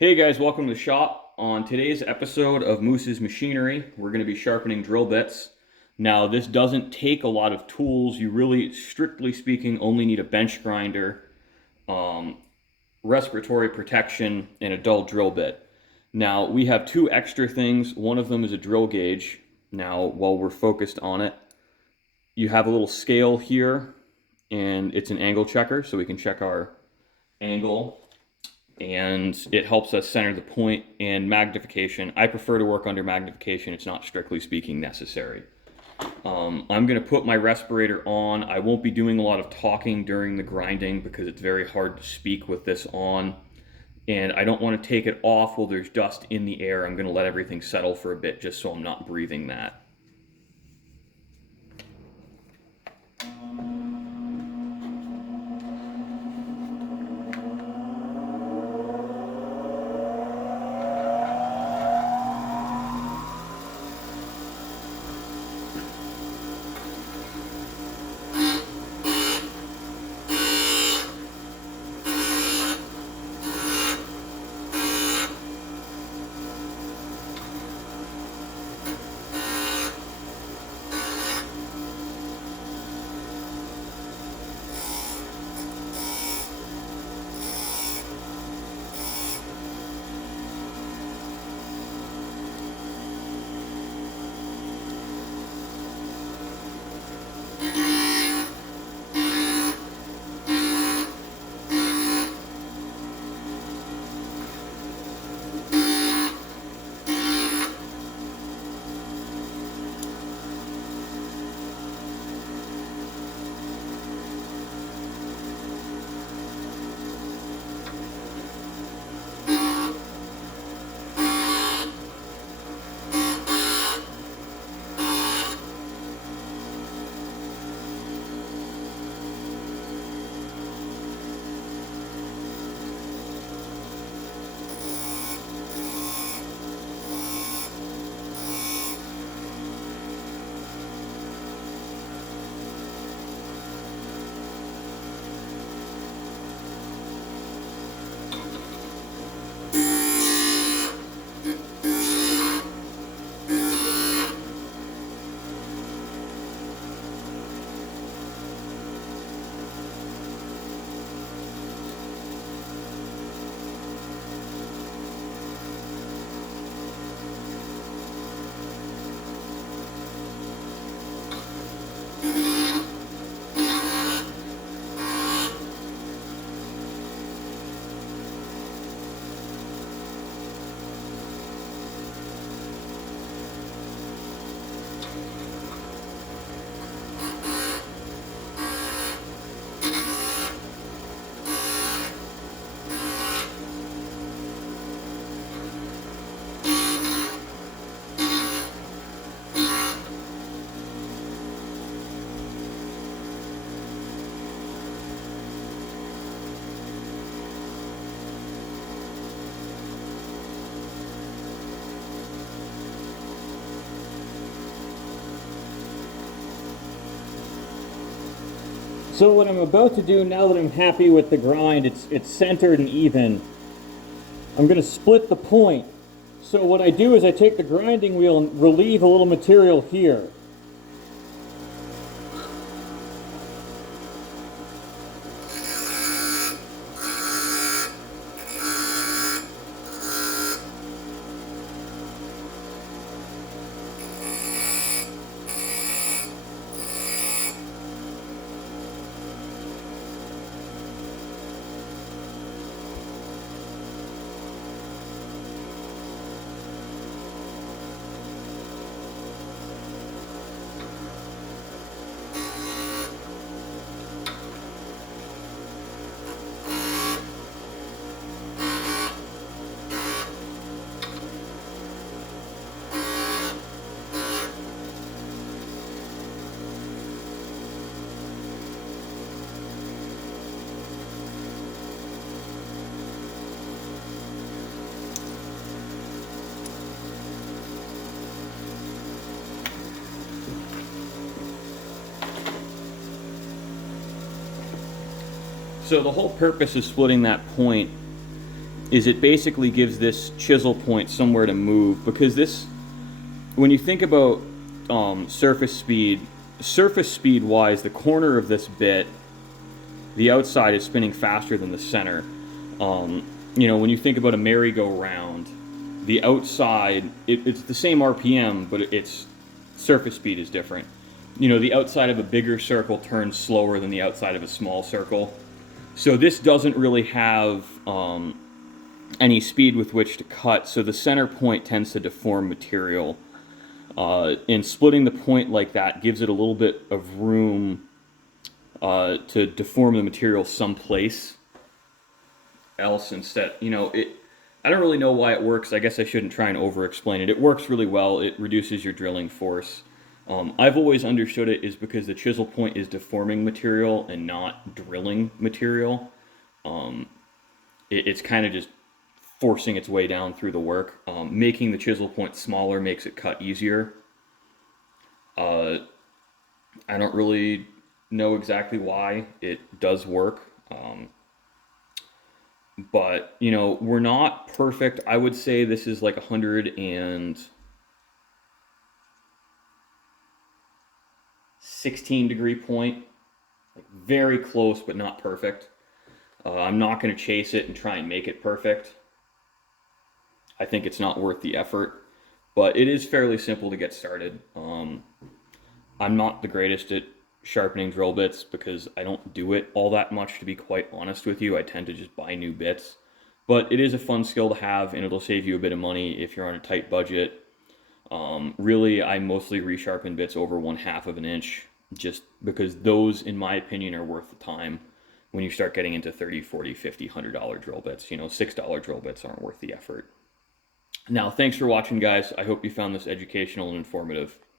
Hey guys, welcome to the shop. On today's episode of Moose's Machinery, we're going to be sharpening drill bits. Now, this doesn't take a lot of tools. You really, strictly speaking, only need a bench grinder, um, respiratory protection, and a dull drill bit. Now, we have two extra things. One of them is a drill gauge. Now, while we're focused on it, you have a little scale here, and it's an angle checker, so we can check our angle, and it helps us center the point. And magnification, I prefer to work under magnification. It's not strictly speaking necessary. I'm going to put my respirator on. I won't be doing a lot of talking during the grinding because it's very hard to speak with this on, and I don't want to take it off while there's dust in the air. I'm going to let everything settle for a bit just so I'm not breathing that. So what I'm about to do, now that I'm happy with the grind, it's centered and even, I'm going to split the point. So what I do is I take the grinding wheel and relieve a little material here. So the whole purpose of splitting that point is it basically gives this chisel point somewhere to move, because this, when you think about surface speed wise, the corner of this bit, the outside is spinning faster than the center. When you think about a merry-go-round, the outside, it's the same RPM, but its surface speed is different. The outside of a bigger circle turns slower than the outside of a small circle. So this doesn't really have any speed with which to cut, so the center point tends to deform material. And splitting the point like that gives it a little bit of room to deform the material someplace else instead. I don't really know why it works. I guess I shouldn't try and over-explain it. It works really well. It reduces your drilling force. I've always understood it is because the chisel point is deforming material and not drilling material. It's kind of just forcing its way down through the work. Making the chisel point smaller makes it cut easier. I don't really know exactly why it does work. But, we're not perfect. I would say this is like 116-degree point. Like very close, but not perfect. I'm not going to chase it and try and make it perfect. I think it's not worth the effort. But it is fairly simple to get started. I'm not the greatest at sharpening drill bits because I don't do it all that much, to be quite honest with you. I tend to just buy new bits. But it is a fun skill to have, and it'll save you a bit of money if you're on a tight budget. Really, I mostly resharpen bits over 1/2 of an inch, just because those, in my opinion, are worth the time. When you start getting into $30, $40, $50, $100 drill bits, $6 drill bits aren't worth the effort. Now, thanks for watching, guys. I hope you found this educational and informative.